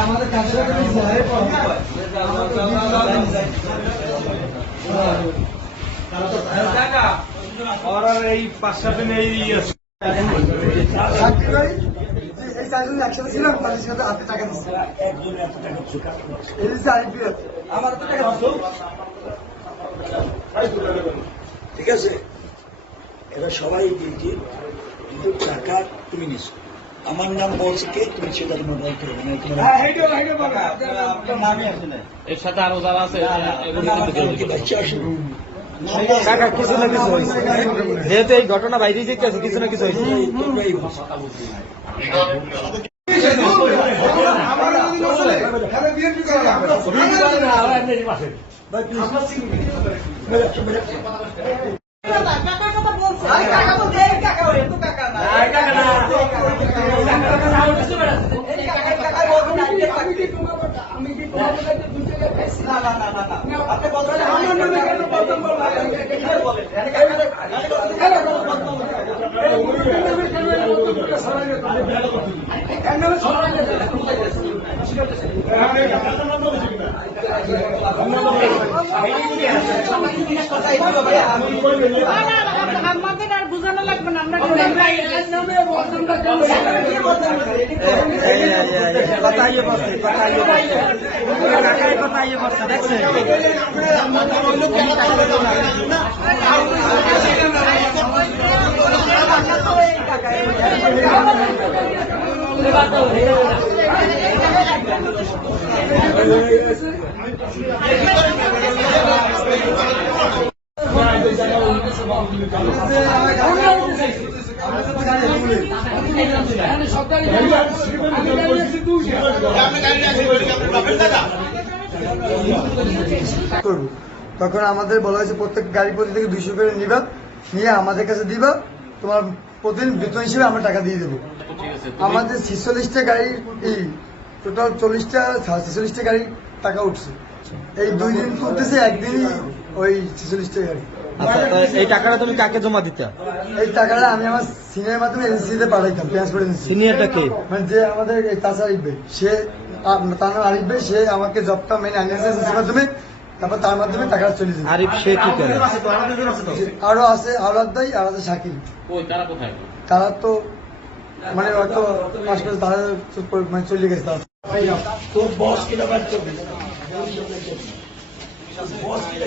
আমাদের और এই পাঁচ সাত দিন এই এই চারজন একসাথে ছিলাম তাদের সাথে হাতে টাকা দিচ্ছে এই যে আরিফ আমার তো টাকা ঠিক আছে এরা সবাই দিয়েছি কিন্তু টাকা তুমি নিছো আমার নাম বলছে কে তুমি সেটা তোমার দায়িত্ব হবে না তোমার- হ্যাঁ হেঁটে হেঁটে বলবে আপনার নামই আছে না এর সাথে আরও যারা আছে যেহেতু এই ঘটনা বাইরে যেতে আছে, কিছু না কিছু হয়েছে। আমি কি না না না না না আপনি বলছেন আমার নামে কেন বদনাম করবেন এটা বলেন এটা কেন আমাদের আর বোঝানো লাগবে না আমরা কথা তখন আমাদের বলা হয়েছে, প্রত্যেক গাড়ি প্রতি থেকে দুইশো করে নিবা, নিয়ে আমাদের কাছে দিবা, তোমার প্রতিদিন বেতন হিসেবে আমরা টাকা দিয়ে দেবো। আমাদের ছিচল্লিশটা গাড়ি, এই টোটাল চল্লিশটা, ছিচল্লিশটা গাড়ি টাকা উঠছে। এই দুই দিন উঠতেছে একদিনই ওই ছিচল্লিশটা গাড়ি। আচ্ছা এই টাকাটা তুমি কাকে জমা দিতে? এই টাকাটা আমি আমার সিনিয়র মাধ্যমে এনসিতে পাঠাইতাম ট্রান্সপোর্ট এনসি সিনিয়রটা কে? মানে যে আমাদের এই তাসা আরিফ সে তার নাম আরিফ ভাই সে আমাকে জবটা মেনে আনিয়েছে এসএসসির মাধ্যমে তারপর তার মাধ্যমে টাকাটা চলে যায় আরিফ সে কি করে আরও আছে আওলাদ ভাই আর আছে শাকিল। ওই তারা কোথায়? তারা তো মানে হয়তো পাশ করে তারা চুপ করে মানে চলে গেছে তারা। তোর বস কিনা করবে বস কিনা